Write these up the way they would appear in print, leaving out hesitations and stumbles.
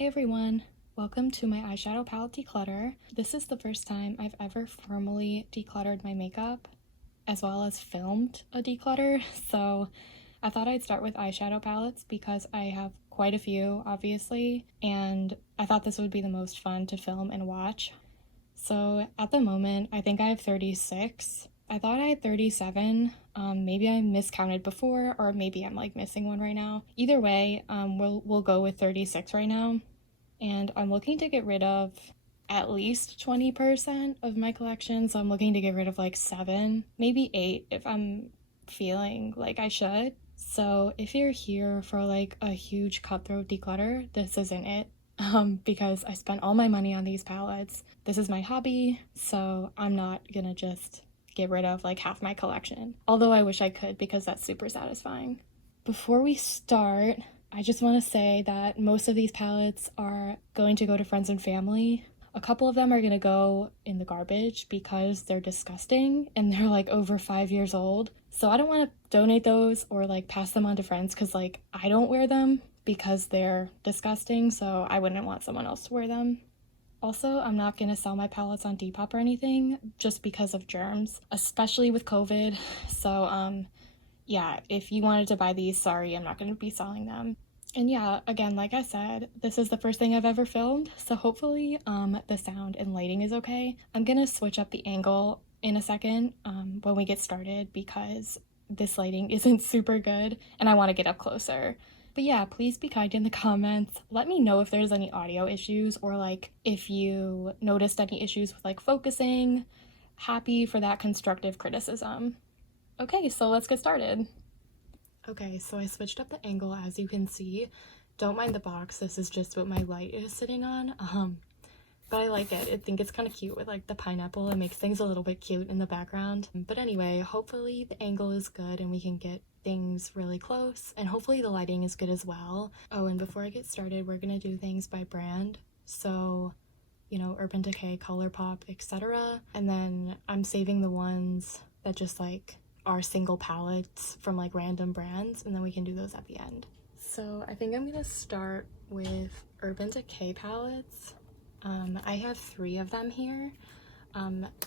Hey everyone, welcome to my eyeshadow palette declutter. This is the first time I've ever formally decluttered my makeup, as well as filmed a declutter, so I thought I'd start with eyeshadow palettes because I have quite a few, obviously, and I thought this would be the most fun to film and watch. So at the moment, I think I have 36. I thought I had 37. Maybe I miscounted before, or maybe I'm like missing one right now. Either way, we'll go with 36 right now. And I'm looking to get rid of at least 20% of my collection. So I'm looking to get rid of like 7, maybe 8 if I'm feeling like I should. So if you're here for like a huge cutthroat declutter, this isn't it. Because I spent all my money on these palettes. This is my hobby, so I'm not gonna just get rid of like half my collection. Although I wish I could because that's super satisfying. Before we start, I just want to say that most of these palettes are going to go to friends and family. A couple of them are going to go in the garbage because they're disgusting and they're like over 5 years old. So I don't want to donate those or like pass them on to friends because like I don't wear them because they're disgusting, so I wouldn't want someone else to wear them. Also, I'm not going to sell my palettes on Depop or anything just because of germs, especially with COVID. So yeah, if you wanted to buy these, sorry, I'm not going to be selling them. And yeah, again, like I said, this is the first thing I've ever filmed, so hopefully the sound and lighting is okay. I'm going to switch up the angle in a second when we get started because this lighting isn't super good and I want to get up closer. But yeah, please be kind in the comments. Let me know if there's any audio issues or like if you noticed any issues with like focusing. Happy for that constructive criticism. Okay, so let's get started. Okay, so I switched up the angle as you can see. Don't mind the box, this is just what my light is sitting on. But I like it. I think it's kind of cute with like the pineapple. It makes things a little bit cute in the background. But anyway, hopefully the angle is good and we can get things really close. And hopefully the lighting is good as well. Oh, and before I get started, we're gonna do things by brand. So, you know, Urban Decay, ColourPop, etc. And then I'm saving the ones that just like are single palettes from like random brands, and then we can do those at the end. So I think I'm gonna start with Urban Decay palettes. I have 3 of them here.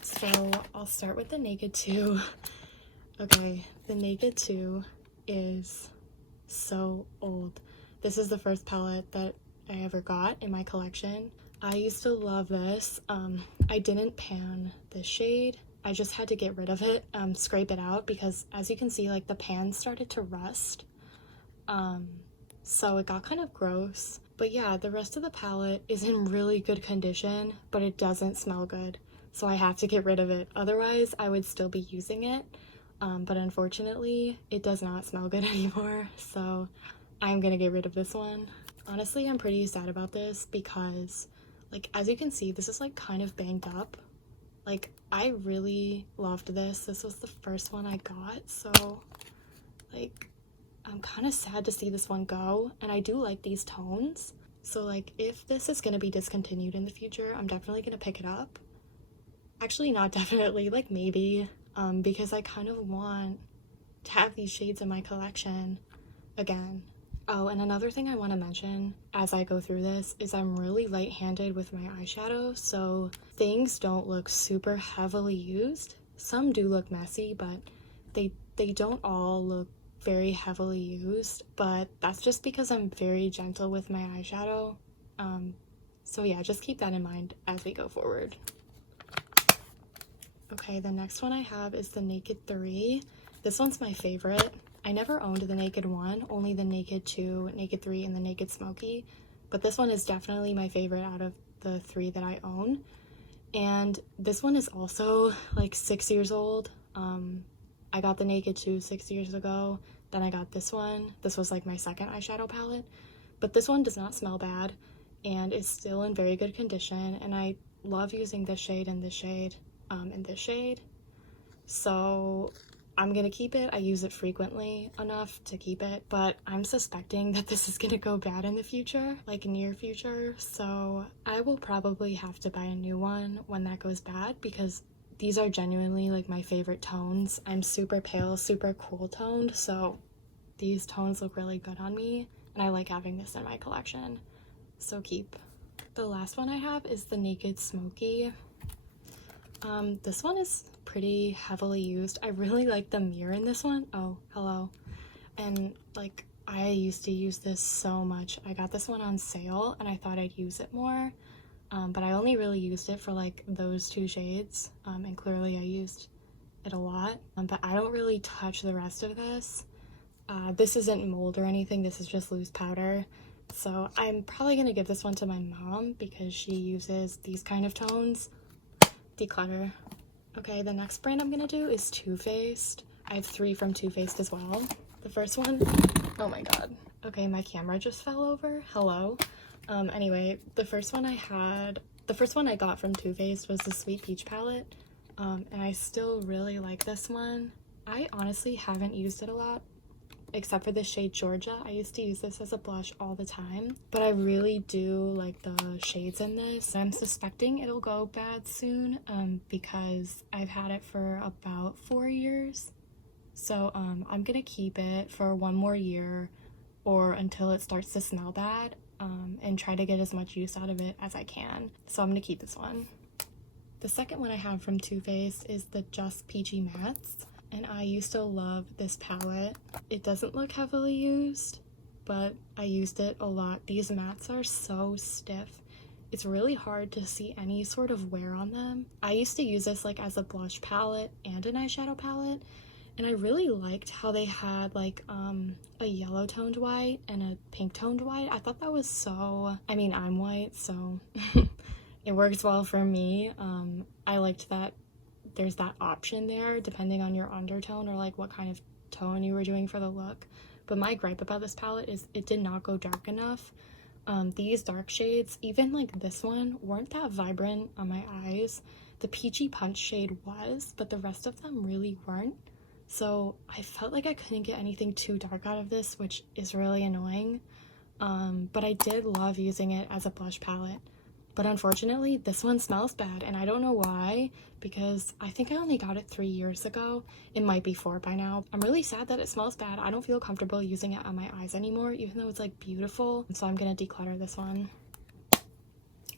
So I'll start with the Naked 2. Okay, the Naked 2 is so old. This is the first palette that I ever got in my collection. I used to love this. I didn't pan this shade. I just had to get rid of it, scrape it out, because as you can see, like the pan started to rust. So it got kind of gross. But yeah, the rest of the palette is in really good condition, but it doesn't smell good. So I have to get rid of it. Otherwise, I would still be using it. But unfortunately, it does not smell good anymore. So I'm gonna get rid of this one. Honestly, I'm pretty sad about this because, like, as you can see, this is like kind of banged up. Like, I really loved this. This was the first one I got, so like I'm kind of sad to see this one go, and I do like these tones. So like if this is gonna be discontinued in the future, I'm definitely gonna pick it up. Actually, not definitely, like maybe, because I kind of want to have these shades in my collection again. Oh, and another thing I want to mention as I go through this is I'm really light-handed with my eyeshadow, so things don't look super heavily used. Some do look messy, but they don't all look very heavily used, but that's just because I'm very gentle with my eyeshadow. So yeah, just keep that in mind as we go forward. Okay, the next one I have is the Naked 3. This one's my favorite. I never owned the Naked 1, only the Naked 2, Naked 3, and the Naked Smoky, but this one is definitely my favorite out of the 3 that I own. And this one is also like 6 years old. I got the Naked 2 6 years ago, then I got this one. This was like my second eyeshadow palette, but this one does not smell bad and is still in very good condition, and I love using this shade and this shade and this shade. So I'm gonna keep it. I use it frequently enough to keep it, but I'm suspecting that this is gonna go bad in the future, like near future, so I will probably have to buy a new one when that goes bad because these are genuinely like my favorite tones. I'm super pale, super cool toned, so these tones look really good on me, and I like having this in my collection. so keep. The last one I have is the Naked Smoky. This one is pretty heavily used. I really like the mirror in this one. Oh, hello. And like, I used to use this so much. I got this one on sale and I thought I'd use it more, but I only really used it for like those 2 shades, and clearly I used it a lot, but I don't really touch the rest of this. This isn't mold or anything, this is just loose powder, so I'm probably gonna give this one to my mom because she uses these kind of tones. Declutter. Okay, the next brand I'm gonna do is Too Faced. I have 3 from Too Faced as well. The first one, oh my god. Okay, my camera just fell over. Hello. Anyway, the first one I got from Too Faced was the Sweet Peach palette. And I still really like this one. I honestly haven't used it a lot, except for the shade Georgia. I used to use this as a blush all the time, but I really do like the shades in this. I'm suspecting it'll go bad soon, because I've had it for about 4 years. So I'm gonna keep it for 1 more year or until it starts to smell bad, and try to get as much use out of it as I can. So I'm gonna keep this one. The second one I have from Too Faced is the Just Peachy Mattes, and I used to love this palette. It doesn't look heavily used, but I used it a lot. These mattes are so stiff. It's really hard to see any sort of wear on them. I used to use this like as a blush palette and an eyeshadow palette, and I really liked how they had like a yellow toned white and a pink toned white. I thought that was so, I mean, I'm white, so it works well for me. I liked that there's that option there depending on your undertone or like what kind of tone you were doing for the look. But my gripe about this palette is it did not go dark enough. These dark shades, even like this one, weren't that vibrant on my eyes. The Peachy Punch shade was, but the rest of them really weren't. So I felt like I couldn't get anything too dark out of this, which is really annoying. But I did love using it as a blush palette. But unfortunately, this one smells bad, and I don't know why, because I think I only got it 3 years ago. It might be 4 by now. I'm really sad that it smells bad. I don't feel comfortable using it on my eyes anymore, even though it's like beautiful. So I'm gonna declutter this one.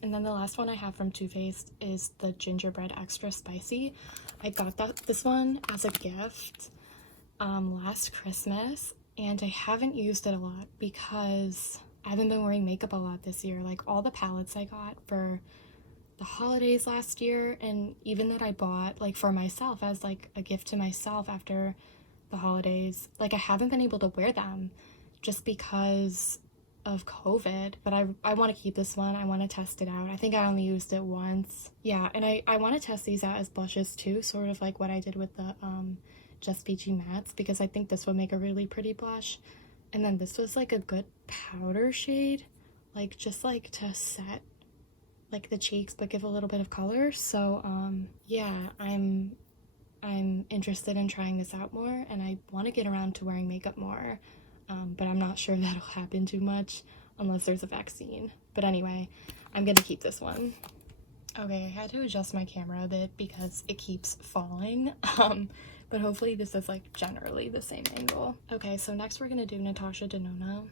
And then the last one I have from Too Faced is the Gingerbread Extra Spicy. I got this one as a gift last Christmas, and I haven't used it a lot because I haven't been wearing makeup a lot this year. Like all the palettes I got for the holidays last year, and even that I bought like for myself as like a gift to myself after the holidays, like I haven't been able to wear them just because of COVID. But I want to keep this one. I want to test it out. I think I only used it once. Yeah, and I want to test these out as blushes too, sort of like what I did with the Just Peachy Mattes, because I think this would make a really pretty blush. And then this was like a good powder shade, like just like to set like the cheeks but give a little bit of color. So yeah, I'm interested in trying this out more, and I want to get around to wearing makeup more, but I'm not sure that'll happen too much unless there's a vaccine. But anyway, I'm gonna keep this one. Okay, I had to adjust my camera a bit because it keeps falling. But hopefully this is like generally the same angle. Okay, so next we're gonna do Natasha Denona.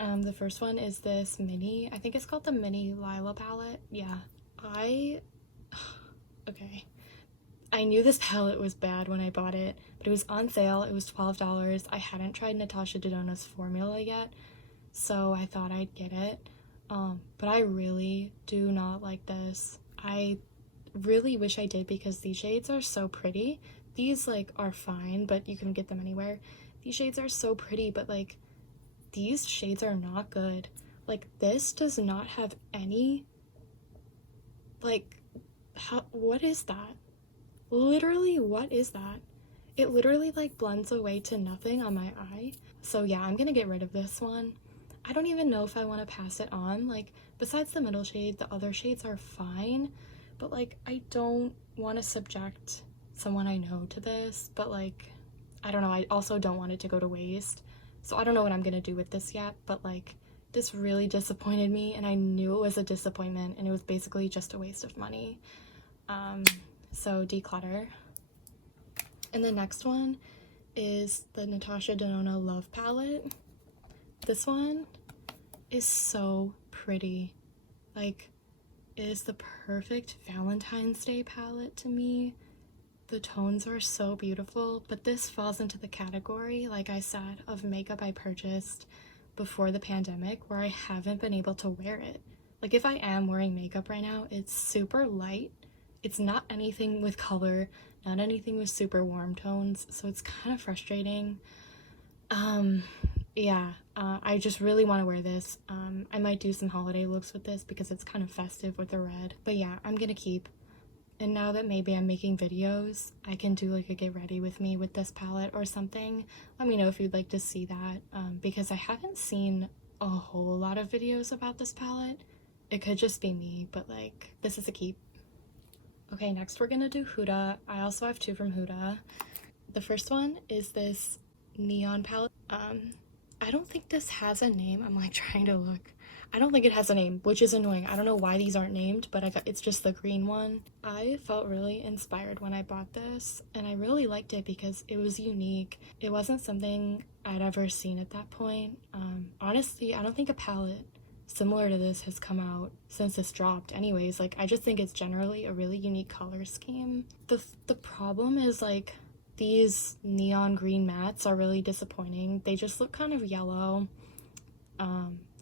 The first one is this mini, I think it's called the Mini Lila palette. Yeah, okay. I knew this palette was bad when I bought it, but it was on sale. It was $12. I hadn't tried Natasha Denona's formula yet, so I thought I'd get it. But I really do not like this. I really wish I did because these shades are so pretty. These like are fine, but you can get them anywhere. These shades are so pretty, but like these shades are not good. Like this does not have any, like, what is that? Literally, what is that? It literally like blends away to nothing on my eye. So yeah, I'm gonna get rid of this one. I don't even know if I want to pass it on. Like, besides the middle shade, the other shades are fine, but like I don't want to subject someone I know to this, but like I don't know, I also don't want it to go to waste. So I don't know what I'm gonna do with this yet, but like this really disappointed me, and I knew it was a disappointment, and it was basically just a waste of money. So declutter. And the next one is the Natasha Denona Love palette. This one is so pretty. Like, it is the perfect Valentine's Day palette to me. The tones are so beautiful, but this falls into the category, like I said, of makeup I purchased before the pandemic where I haven't been able to wear it. Like, if I am wearing makeup right now, it's super light. It's not anything with color, not anything with super warm tones, so it's kind of frustrating. I just really want to wear this. I might do some holiday looks with this because it's kind of festive with the red. But yeah, I'm gonna keep. And now that maybe I'm making videos, I can do like a get ready with me with this palette or something. Let me know if you'd like to see that, because I haven't seen a whole lot of videos about this palette. It could just be me, but like, this is a keep. Okay, next we're gonna do Huda. I also have two from Huda. The first one is this neon palette. I don't think this has a name. I'm like trying to look. I don't think it has a name, which is annoying. I don't know why these aren't named, but it's just the green one. I felt really inspired when I bought this, and I really liked it because it was unique. It wasn't something I'd ever seen at that point. Honestly, I don't think a palette similar to this has come out since this dropped anyways. Like, I just think it's generally a really unique color scheme. The problem is, like, these neon green mattes are really disappointing. They just look kind of yellow,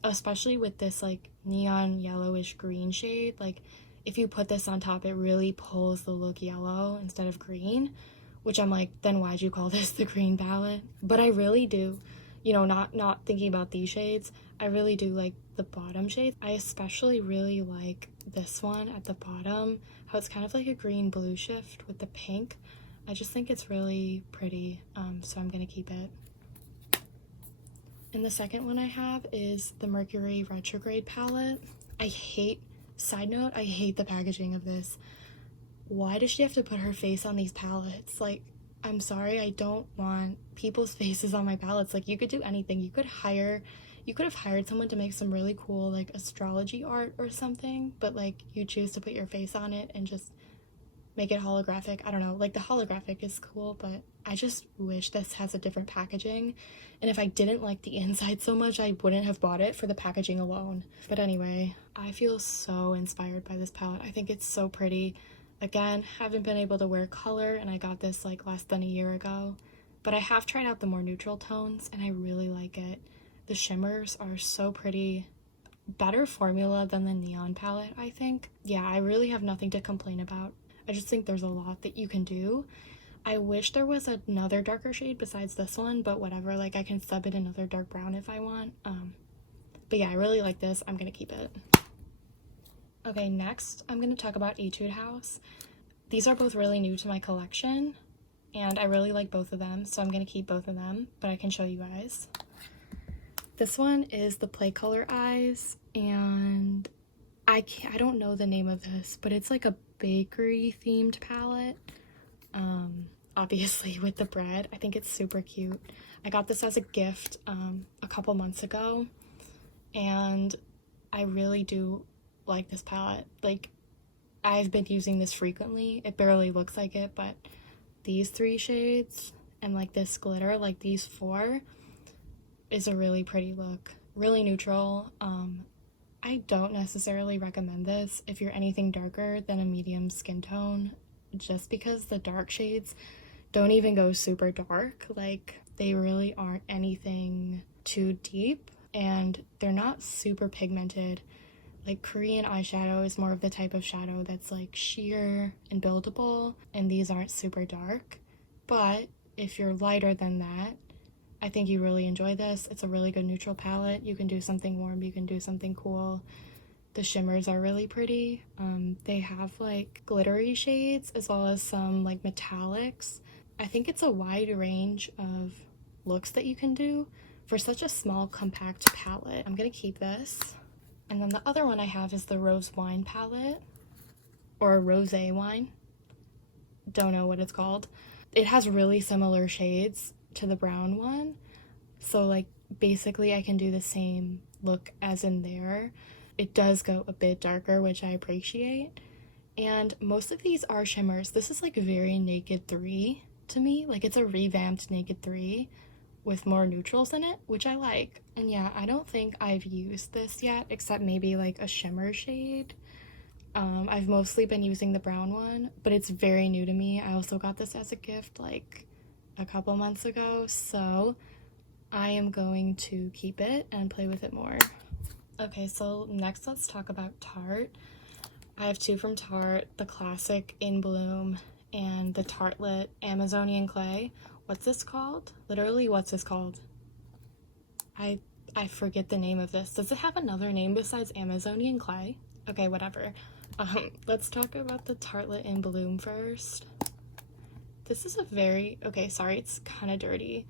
especially with this like neon yellowish green shade. Like, if you put this on top, it really pulls the look yellow instead of green, which I'm like, then why'd you call this the green palette? But I really do, you know, not thinking about these shades, I really do like the bottom shades. I especially really like this one at the bottom, how it's kind of like a green blue shift with the pink. I just think it's really pretty, so I'm gonna keep it. And the second one I have is the Mercury Retrograde palette. Side note, I hate the packaging of this. Why does she have to put her face on these palettes? Like, I'm sorry, I don't want people's faces on my palettes. Like, you could do anything. You could have hired someone to make some really cool, like, astrology art or something, but, like, you choose to put your face on it and just make it holographic. I don't know, like, the holographic is cool, but I just wish this has a different packaging. And if I didn't like the inside so much, I wouldn't have bought it for the packaging alone. But anyway, I feel so inspired by this palette. I think it's so pretty. Again, haven't been able to wear color, and I got this like less than a year ago, but I have tried out the more neutral tones and I really like it. The shimmers are so pretty. Better formula than the neon palette, I think. Yeah, I really have nothing to complain about. I just think there's a lot that you can do. I wish there was another darker shade besides this one, but whatever, like, I can sub it another dark brown if I want. But yeah, I really like this. I'm gonna keep it. Okay, next I'm gonna talk about Etude House. These are both really new to my collection, and I really like both of them, so I'm gonna keep both of them, but I can show you guys. This one is the Play Color Eyes, and I don't know the name of this, but it's like a bakery themed palette, obviously with the bread. I think it's super cute. I got this as a gift a couple months ago, and I really do like this palette. Like, I've been using this frequently. It barely looks like it, but these three shades and like this glitter, like these four, is a really pretty look. Really neutral. I don't necessarily recommend this if you're anything darker than a medium skin tone, just because the dark shades don't even go super dark. Like, they really aren't anything too deep, and they're not super pigmented. Like, Korean eyeshadow is more of the type of shadow that's like sheer and buildable, and these aren't super dark. But if you're lighter than that, I think you really enjoy this. It's a really good neutral palette. You can do something warm, you can do something cool. The shimmers are really pretty. They have like glittery shades as well as some like metallics. I think it's a wide range of looks that you can do for such a small, compact palette. I'm gonna keep this. And then the other one I have is the Rose Wine palette, or Rosé Wine. Don't know what it's called. It has really similar shades to the brown one, so like basically I can do the same look as in there. It does go a bit darker, which I appreciate, and most of these are shimmers. This is like very Naked 3 to me. Like, it's a revamped Naked 3, with more neutrals in it, which I like. And yeah, I don't think I've used this yet, except maybe like a shimmer shade. I've mostly been using the brown one, but it's very new to me. I also got this as a gift like a couple months ago, so I am going to keep it and play with it more. Okay, so next let's talk about Tarte. I have two from Tarte, the classic In Bloom and the Tartelette Amazonian Clay. What's this called? Literally, what's this called? I forget the name of this. Does it have another name besides Amazonian Clay? Okay, whatever. Let's talk about the Tartelette In Bloom first. This is a very, okay, sorry, it's kind of dirty.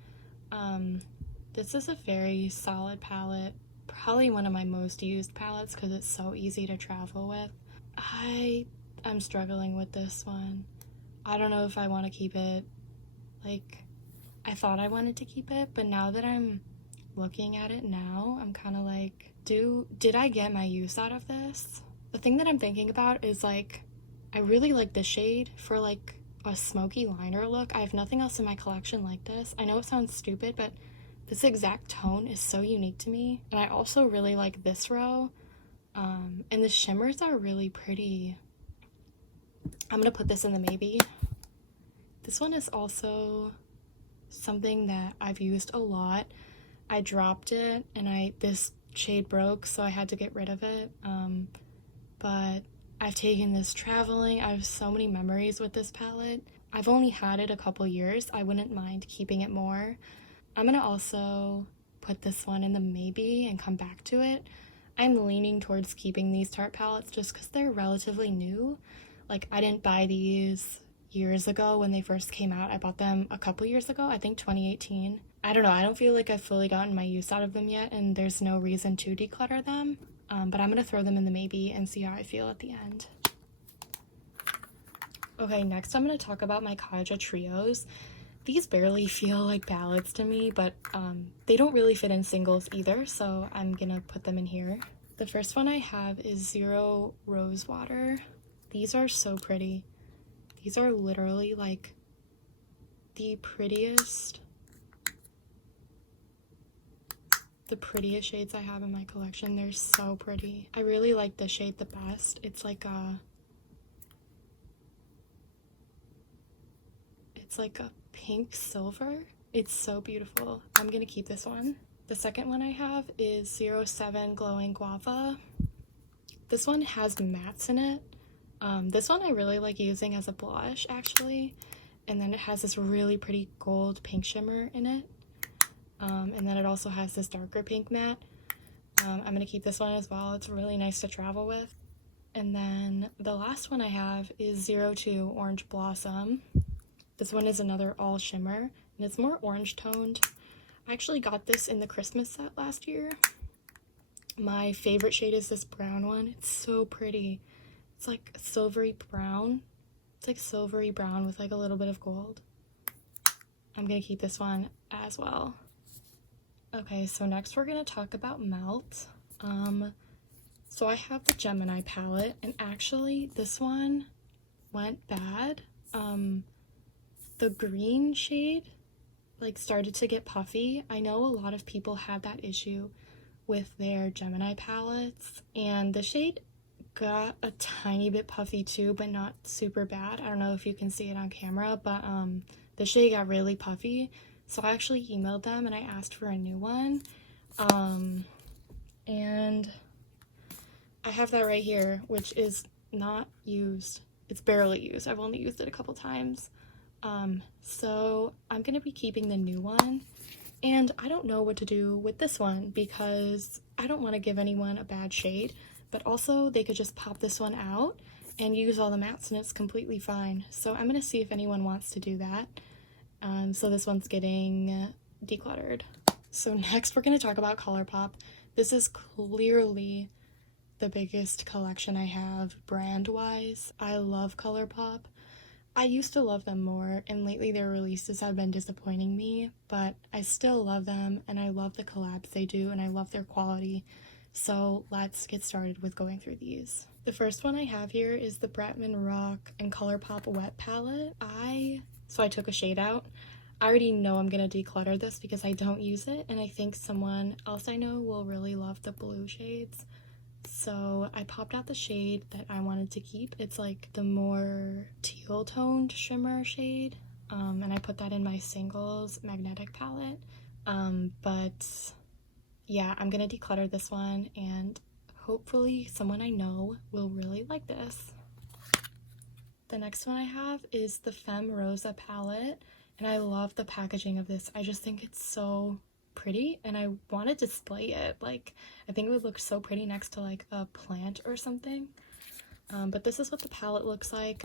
This is a very solid palette. Probably one of my most used palettes because it's so easy to travel with. I'm struggling with this one. I don't know if I want to keep it. Like, I thought I wanted to keep it, but now that I'm looking at it now, I'm kind of like, did I get my use out of this? The thing that I'm thinking about is like, I really like this shade for like a smoky liner look. I have nothing else in my collection like this. I know it sounds stupid, but this exact tone is so unique to me. And I also really like this row. And the shimmers are really pretty. I'm gonna put this in the maybe. This one is also something that I've used a lot. I dropped it and this shade broke, so I had to get rid of it. But I've taken this traveling. I have so many memories with this palette. I've only had it a couple years. I wouldn't mind keeping it more. I'm gonna also put this one in the maybe and come back to it. I'm leaning towards keeping these Tarte palettes just because they're relatively new. Like, I didn't buy these years ago when they first came out. I bought them a couple years ago, I think 2018. I don't know, I don't feel like I've fully gotten my use out of them yet, and there's no reason to declutter them. But I'm gonna throw them in the maybe and see how I feel at the end. Okay, next I'm gonna talk about my Kaja trios. These barely feel like palettes to me, but they don't really fit in singles either, so I'm gonna put them in here. The first one I have is Zero Rose Water. These are so pretty. These are literally like the prettiest shades I have in my collection. They're so pretty. I really like this shade the best. It's like a pink silver. It's so beautiful. I'm gonna keep this one. The second one I have is 07 Glowing Guava. This one has mattes in it. This one I really like using as a blush actually, and then it has this really pretty gold pink shimmer in it, and then it also has this darker pink matte. I'm gonna keep this one as well. It's really nice to travel with. And then the last one I have is 02 Orange Blossom. This one is another all shimmer, and it's more orange toned. I actually got this in the Christmas set last year. My favorite shade is this brown one. It's so pretty. It's like silvery brown. It's like silvery brown with like a little bit of gold. I'm gonna keep this one as well. Okay, so next we're gonna talk about Melt. So I have the Gemini palette, and actually this one went bad. The green shade like started to get puffy. I know a lot of people had that issue with their Gemini palettes, and the shade got a tiny bit puffy too, but not super bad. I don't know if you can see it on camera, but the shade got really puffy, so I actually emailed them and I asked for a new one, and I have that right here, which is not used. It's barely used. I've only used it a couple times. So I'm gonna be keeping the new one, and I don't know what to do with this one because I don't want to give anyone a bad shade, but also they could just pop this one out and use all the mattes and it's completely fine. So I'm gonna see if anyone wants to do that. So this one's getting decluttered. So next we're gonna talk about ColourPop. This is clearly the biggest collection I have brand-wise. I love ColourPop. I used to love them more, and lately their releases have been disappointing me, but I still love them, and I love the collabs they do, and I love their quality. So let's get started with going through these. The first one I have here is the Bretman Rock and ColourPop Wet Palette. So I took a shade out. I already know I'm gonna declutter this because I don't use it, and I think someone else I know will really love the blue shades. So I popped out the shade that I wanted to keep. It's like the more teal toned shimmer shade, and I put that in my singles magnetic palette. But yeah, I'm gonna declutter this one, and hopefully someone I know will really like this. The next one I have is the Femme Rosa palette, and I love the packaging of this. I just think it's so pretty, and I want to display it. Like, I think it would look so pretty next to like a plant or something. But this is what the palette looks like.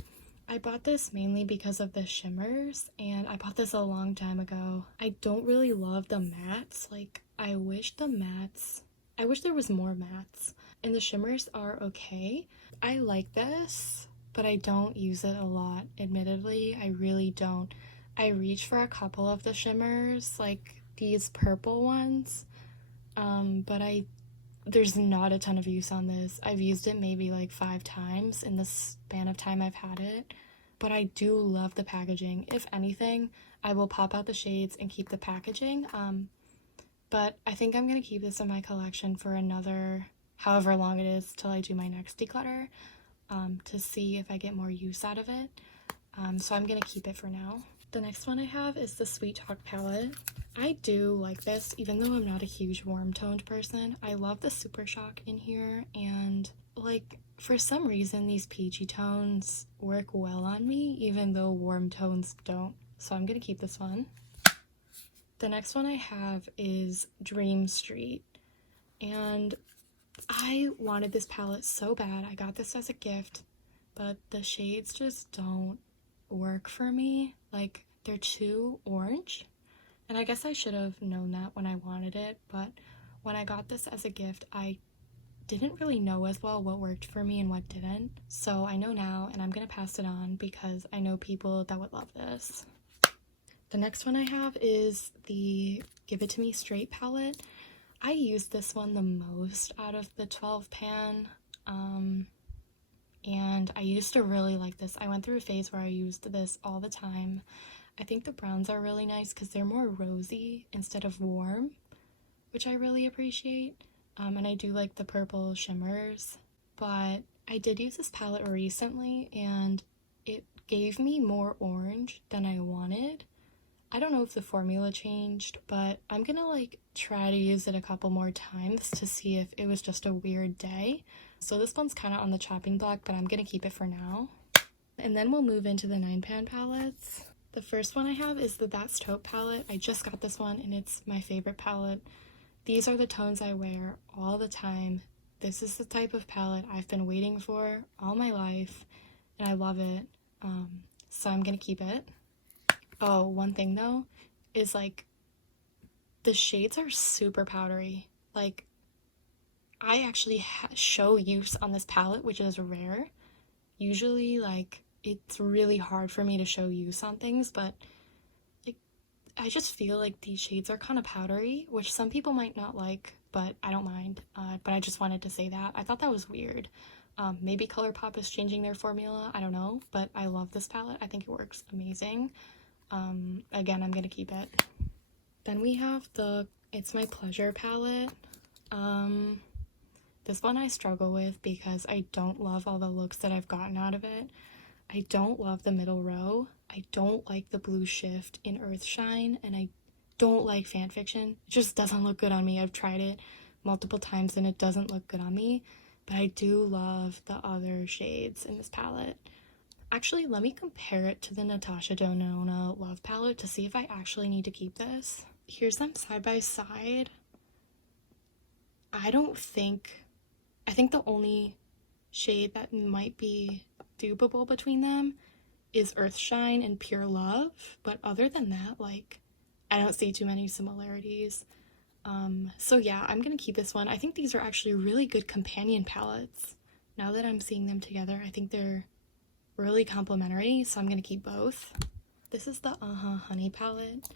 I bought this mainly because of the shimmers, and I bought this a long time ago. I don't really love the mattes. Like, I wish there was more mattes. And the shimmers are okay. I like this, but I don't use it a lot, admittedly. I really don't. I reach for a couple of the shimmers, like these purple ones, but there's not a ton of use on this. I've used it maybe like 5 times in the span of time I've had it, but I do love the packaging. If anything, I will pop out the shades and keep the packaging, but I think I'm gonna keep this in my collection for another however long it is till I do my next declutter, to see if I get more use out of it. So I'm gonna keep it for now. The next one I have is the Sweet Talk palette. I do like this, even though I'm not a huge warm toned person. I love the Super Shock in here, and like for some reason these peachy tones work well on me, even though warm tones don't. So I'm gonna keep this one. The next one I have is Dream Street, and I wanted this palette so bad. I got this as a gift, but the shades just don't work for me. Like, they're too orange, and I guess I should have known that when I wanted it, but when I got this as a gift, I didn't really know as well what worked for me and what didn't. So I know now, and I'm gonna pass it on because I know people that would love this. The next one I have is the Give It To Me Straight palette. I used this one the most out of the 12 pan, and I used to really like this. I went through a phase where I used this all the time. I think the browns are really nice because they're more rosy instead of warm, which I really appreciate, and I do like the purple shimmers. But I did use this palette recently, and it gave me more orange than I wanted. I don't know if the formula changed, but I'm gonna like try to use it a couple more times to see if it was just a weird day. So this one's kind of on the chopping block, but I'm gonna keep it for now. And then we'll move into the 9 pan palettes. The first one I have is the That's Taupe palette. I just got this one, and it's my favorite palette. These are the tones I wear all the time. This is the type of palette I've been waiting for all my life, and I love it. So I'm gonna keep it. Oh, one thing though is like the shades are super powdery. Like, I actually show use on this palette, which is rare. Usually, like, it's really hard for me to show use on things, but like I just feel like these shades are kind of powdery, which some people might not like, but I don't mind. But I just wanted to say that. I thought that was weird. Maybe ColourPop is changing their formula, I don't know, but I love this palette. I think it works amazing. Again, I'm gonna keep it. Then we have the It's My Pleasure palette. This one I struggle with because I don't love all the looks that I've gotten out of it. I don't love the middle row. I don't like the blue shift in Earthshine, and I don't like fan fiction. It just doesn't look good on me. I've tried it multiple times and it doesn't look good on me, but I do love the other shades in this palette. Actually, let me compare it to the Natasha Denona Love palette to see if I actually need to keep this. Here's them side by side. I think the only shade that might be dupable between them is Earthshine and Pure Love, but other than that, like, I don't see too many similarities. So yeah, I'm gonna keep this one. I think these are actually really good companion palettes. Now that I'm seeing them together, I think they're really complementary, so I'm gonna keep both. This is the Honey palette.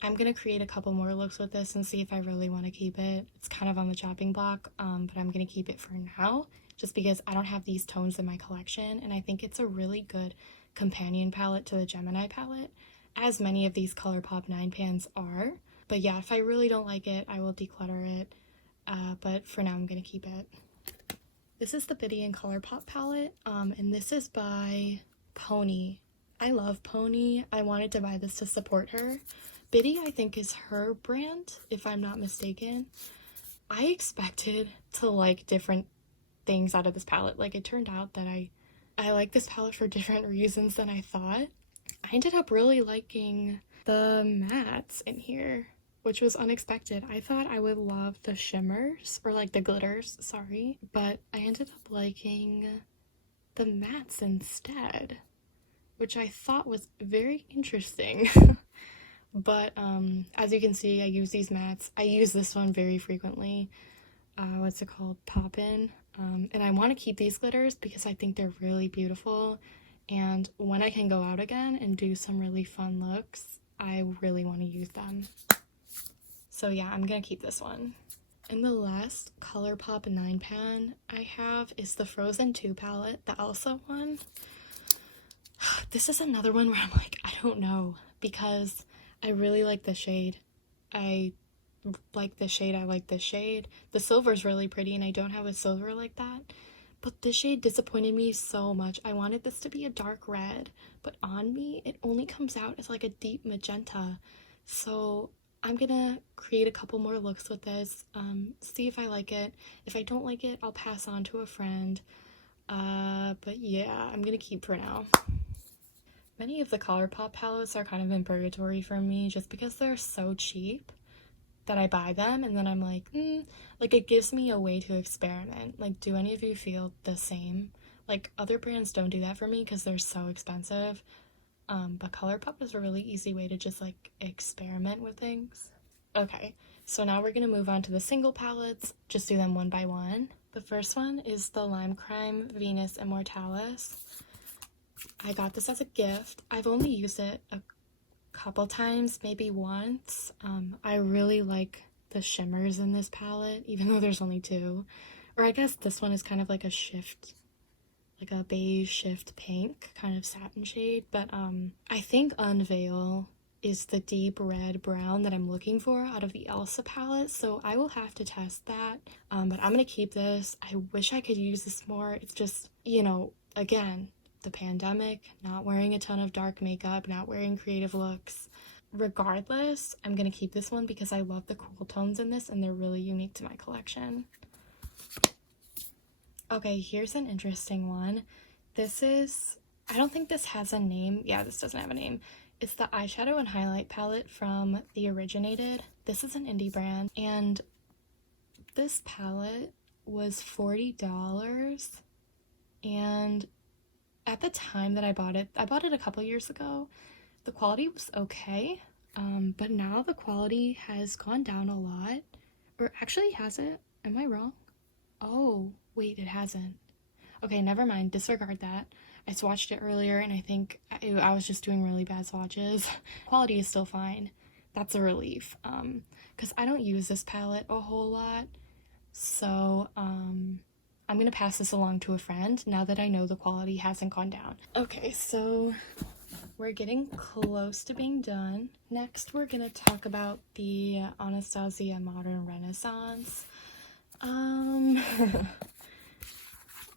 I'm gonna create a couple more looks with this and see if I really want to keep it. It's kind of on the chopping block, but I'm gonna keep it for now just because I don't have these tones in my collection, and I think it's a really good companion palette to the Gemini palette, as many of these ColourPop 9 pans are. But yeah, if I really don't like it, I will declutter it. But for now, I'm gonna keep it. This is the Biddy and ColourPop palette, and this is by Pony. I love Pony. I wanted to buy this to support her. Biddy, I think, is her brand, if I'm not mistaken. I expected to like different things out of this palette. Like, it turned out that I like this palette for different reasons than I thought. I ended up really liking the mattes in here, which was unexpected. I thought I would love the shimmers, or like the glitters, sorry, but I ended up liking the mattes instead, which I thought was very interesting. But as you can see, I use these mattes. I use this one very frequently. What's it called? Poppin'. And I want to keep these glitters because I think they're really beautiful, and when I can go out again and do some really fun looks, I really want to use them. So yeah, I'm gonna keep this one. And the last ColourPop 9 pan I have is the Frozen 2 palette, the Elsa one. This is another one where I'm like, I don't know, because I really like the shade. I like this shade, I like this shade. The silver is really pretty, and I don't have a silver like that. But this shade disappointed me so much. I wanted this to be a dark red, but on me, it only comes out as like a deep magenta. So I'm gonna create a couple more looks with this, see if I like it. If I don't like it, I'll pass on to a friend. But yeah, I'm gonna keep for now. Many of the ColourPop palettes are kind of in purgatory for me just because they're so cheap that I buy them, and then I'm like, like, it gives me a way to experiment. Like, do any of you feel the same? Like, other brands don't do that for me because they're so expensive. But ColourPop is a really easy way to just like experiment with things. Okay, so now we're gonna move on to the single palettes, just do them one by one. The first one is the Lime Crime Venus Immortalis. I got this as a gift. I've only used it a couple times, maybe once. I really like the shimmers in this palette, even though there's only two. Or I guess this one is kind of like a shift, like a beige shift pink kind of satin shade. But I think Unveil is the deep red brown that I'm looking for out of the Elsa palette, so I will have to test that. But I'm gonna keep this. I wish I could use this more. It's just, you know, again, the pandemic, not wearing a ton of dark makeup, not wearing creative looks. Regardless, I'm gonna keep this one because I love the cool tones in this and they're really unique to my collection. Okay, here's an interesting one. This is, I don't think this has a name. Yeah, this doesn't have a name. It's the eyeshadow and highlight palette from The Originated. This is an indie brand, and this palette was $40, and at the time that I bought it a couple years ago, the quality was okay, but now the quality has gone down a lot. Or actually, has it? Am I wrong? Oh, wait, it hasn't. Okay, never mind, disregard that. I swatched it earlier and I think I was just doing really bad swatches. Quality is still fine. That's a relief, because I don't use this palette a whole lot, so I'm gonna pass this along to a friend now that I know the quality hasn't gone down. Okay, so we're getting close to being done. Next, we're gonna talk about the Anastasia Modern Renaissance.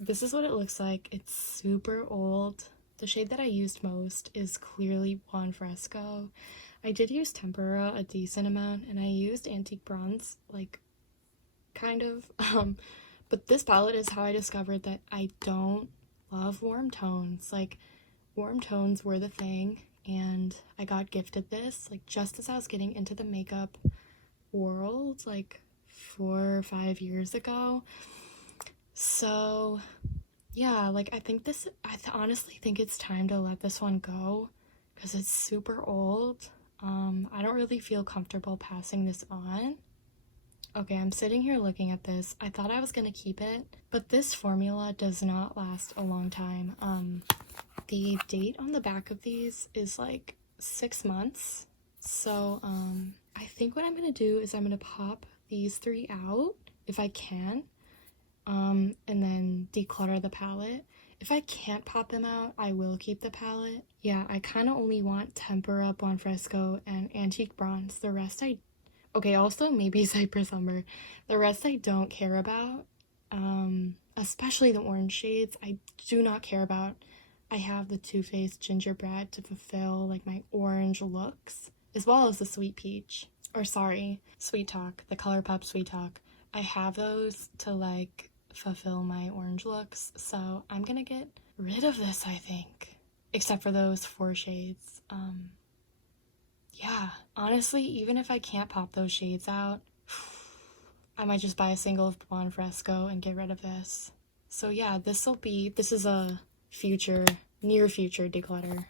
This is what it looks like. It's super old. The shade that I used most is clearly Juan Fresco. I did use Tempera a decent amount, and I used Antique Bronze, like, kind of. But this palette is how I discovered that I don't love warm tones. Like, warm tones were the thing, and I got gifted this, like, just as I was getting into the makeup world, like, 4 or 5 years ago. So yeah, like, I honestly think it's time to let this one go because it's super old. I don't really feel comfortable passing this on. Okay, I'm sitting here looking at this. I thought I was gonna keep it, but this formula does not last a long time. The date on the back of these is like 6 months. So I think what I'm gonna do is I'm gonna pop these 3 out if I can, and then declutter the palette. If I can't pop them out, I will keep the palette. Yeah, I kind of only want Tempera, Buonfresco, and Antique Bronze. The rest okay, also maybe Cypress Umber. The rest I don't care about, especially the orange shades. I do not care about. I have the Too Faced Gingerbread to fulfill like my orange looks, as well as the Sweet Peach. Or sorry, Sweet Talk, the ColourPop Sweet Talk. I have those to like fulfill my orange looks, so I'm gonna get rid of this, I think. Except for those 4 shades. Yeah, honestly, even if I can't pop those shades out, I might just buy a single of Buonfresco and get rid of this. So yeah, this is a near future declutter.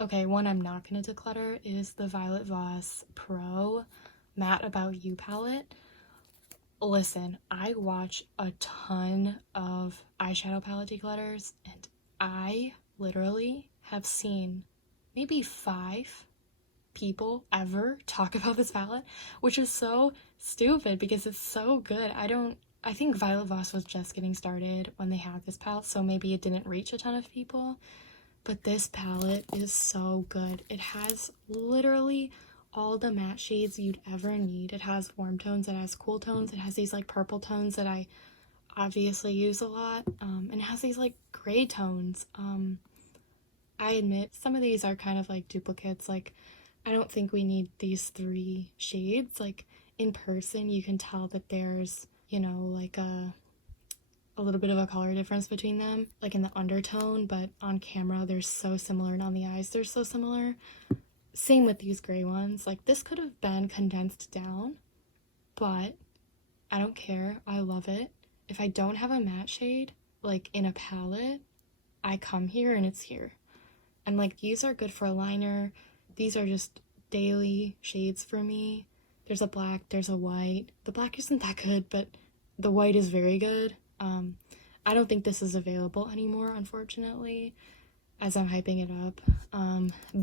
Okay, one I'm not gonna declutter is the Violet Voss Pro Matte About You palette. Listen, I watch a ton of eyeshadow palette declutters, and I literally have seen maybe 5 people ever talk about this palette, which is so stupid because it's so good. I think Violet Voss was just getting started when they had this palette, so maybe it didn't reach a ton of people, but this palette is so good. It has literally all the matte shades you'd ever need. It has warm tones, it has cool tones, it has these like purple tones that I obviously use a lot, and it has these like gray tones. I admit some of these are kind of like duplicates. Like, I don't think we need these 3 shades. Like, in person you can tell that there's, you know, like a little bit of a color difference between them, like in the undertone, but on camera they're so similar, and on the eyes they're so similar. Same with these gray ones. Like, this could have been condensed down, but I don't care. I love it. If I don't have a matte shade, like in a palette, I come here and it's here. And like, these are good for a liner. These are just daily shades for me. There's a black, there's a white. The black isn't that good, but the white is very good. I don't think this is available anymore, unfortunately, as I'm hyping it up.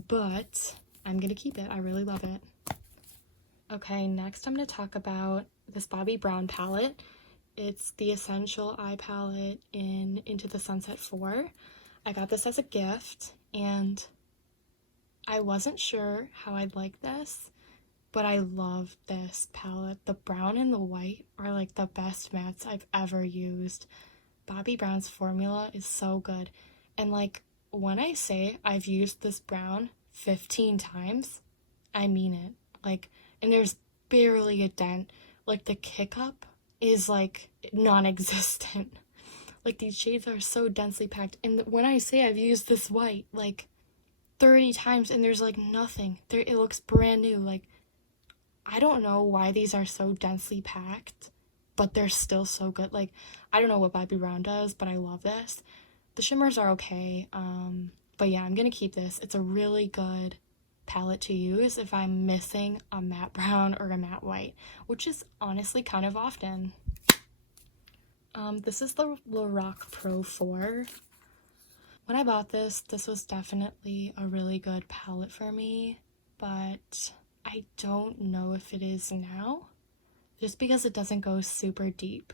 But I'm gonna keep it. I really love it. Okay, next I'm gonna talk about this Bobbi Brown palette. It's the Essential Eye Palette in Into the Sunset 4. I got this as a gift, and I wasn't sure how I'd like this, but I love this palette. The brown and the white are like the best mattes I've ever used. Bobbi Brown's formula is so good. And like, when I say I've used this brown 15 times, I mean it. Like, and there's barely a dent. Like, the kick up is like non-existent. Like, these shades are so densely packed. And when I say I've used this white like 30 times and there's like nothing there, it looks brand new. Like, I don't know why these are so densely packed, but they're still so good. Like, I don't know what Bobbi Brown does, but I love this. The shimmers are okay, but yeah, I'm gonna keep this. It's a really good palette to use if I'm missing a matte brown or a matte white, which is honestly kind of often. This is the Lorac Pro 4. When I bought this was definitely a really good palette for me, but I don't know if it is now, just because it doesn't go super deep.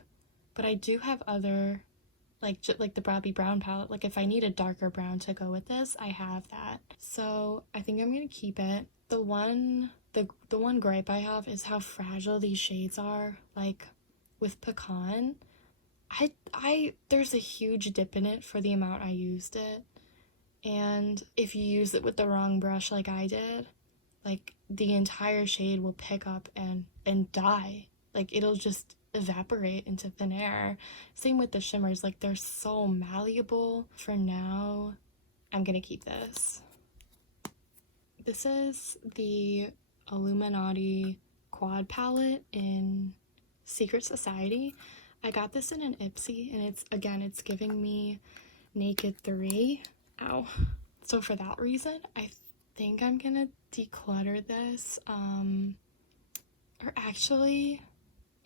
But I do have other, like the Bobbi Brown palette. Like, if I need a darker brown to go with this, I have that. So I think I'm gonna keep it. The one gripe I have is how fragile these shades are. Like, with Pecan, there's a huge dip in it for the amount I used it. And if you use it with the wrong brush like I did, like, the entire shade will pick up and die. Like, it'll just evaporate into thin air. Same with the shimmers. Like, they're so malleable. For now, I'm gonna keep this. This is the Illuminati Quad palette in Secret Society. I got this in an Ipsy, and it's giving me Naked 3. Ow. So for that reason, I think I'm gonna declutter this. Or actually,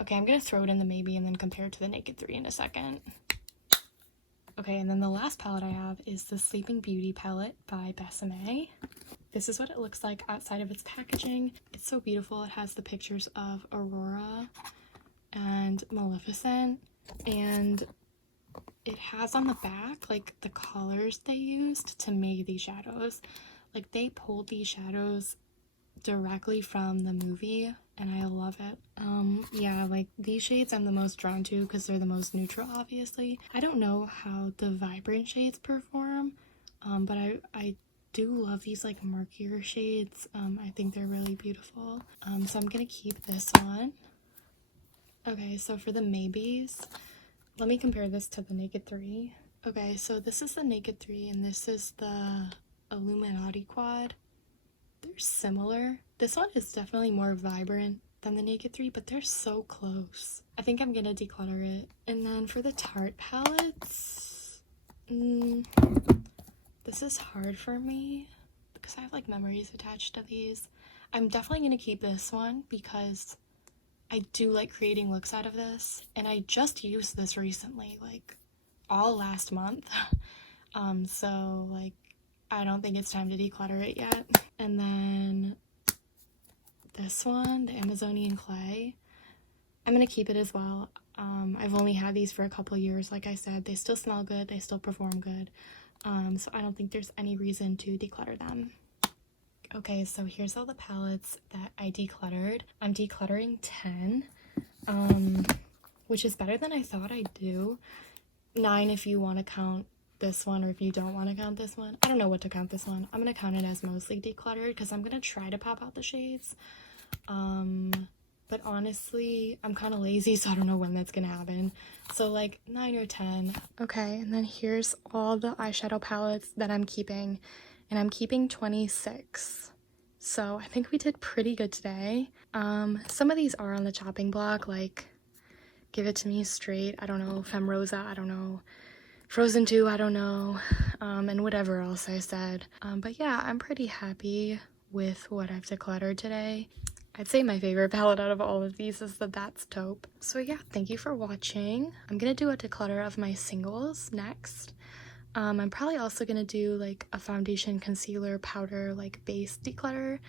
okay, I'm gonna throw it in the maybe and then compare it to the Naked 3 in a second. Okay, and then the last palette I have is the Sleeping Beauty palette by Besame. This is what it looks like outside of its packaging. It's so beautiful. It has the pictures of Aurora and Maleficent, and it has on the back like the colors they used to make these shadows. Like they pulled these shadows directly from the movie and I love it. Yeah, like these shades I'm the most drawn to because they're the most neutral, obviously. I don't know how the vibrant shades perform, but I do love these like murkier shades. I think they're really beautiful. So I'm gonna keep this on. Okay, so for the maybes, let me compare this to the Naked 3. Okay, so this is the Naked 3 and this is the Illuminati quad. They're similar. This one is definitely more vibrant than the Naked 3, but they're so close. I think I'm gonna declutter it. And then for the Tarte palettes, this is hard for me because I have like memories attached to these. I'm definitely gonna keep this one because I do like creating looks out of this, and I just used this recently, like all last month. So like I don't think it's time to declutter it yet. And then this one, the Amazonian clay, I'm gonna keep it as well. I've only had these for a couple years. Like I said, they still smell good, they still perform good. So I don't think there's any reason to declutter them. Okay, so here's all the palettes that I decluttered. I'm decluttering 10, which is better than I thought I'd do. 9 if you want to count this one, or if you don't want to count this one. I don't know what to count this one. I'm going to count it as mostly decluttered because I'm going to try to pop out the shades. But honestly, I'm kind of lazy, so I don't know when that's going to happen. So like 9 or 10. Okay, and then here's all the eyeshadow palettes that I'm keeping. And I'm keeping 26. So I think we did pretty good today. Some of these are on the chopping block, like Give It To Me Straight, I don't know, Femme Rosa, I don't know, Frozen 2, I don't know, and whatever else I said. But yeah, I'm pretty happy with what I've decluttered today. I'd say my favorite palette out of all of these is the That's Taupe. So yeah, thank you for watching. I'm gonna do a declutter of my singles next. I'm probably also gonna do like a foundation, concealer, powder, like base declutter,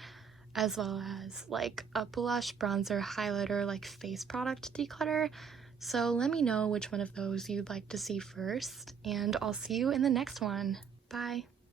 as well as like a blush, bronzer, highlighter, like face product declutter. So let me know which one of those you'd like to see first, and I'll see you in the next one.